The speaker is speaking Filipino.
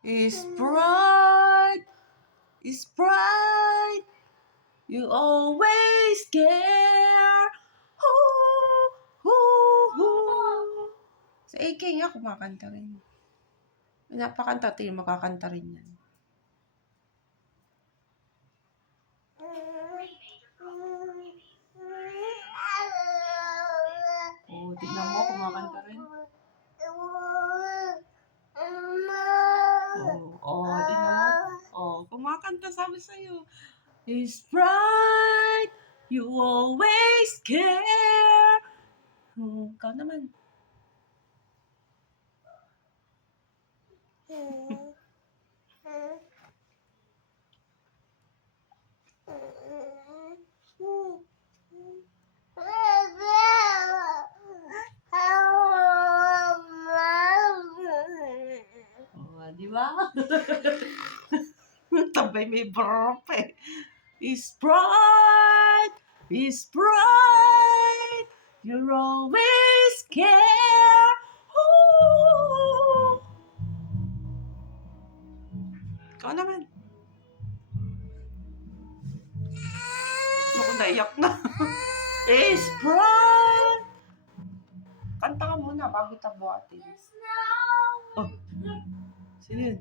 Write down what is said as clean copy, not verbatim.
is bright, is bright. You always care. Hoo, hoo, hoo. Sa AK nga, kumakanta rin. May napakanta, tayo makakanta rin yan. Oh, tignan mo, kumakanta rin. Tignan mo. Kumakanta, sabi sa'yo. It's bright, you always care. Ikaw naman. Di ba? Tabay may burp eh. It's bright, you're always care. Ooh. Ikaw naman. Naku, naiyak na. It's bright. Kanta ka muna bago tabuhatin. Oh. Sino yun?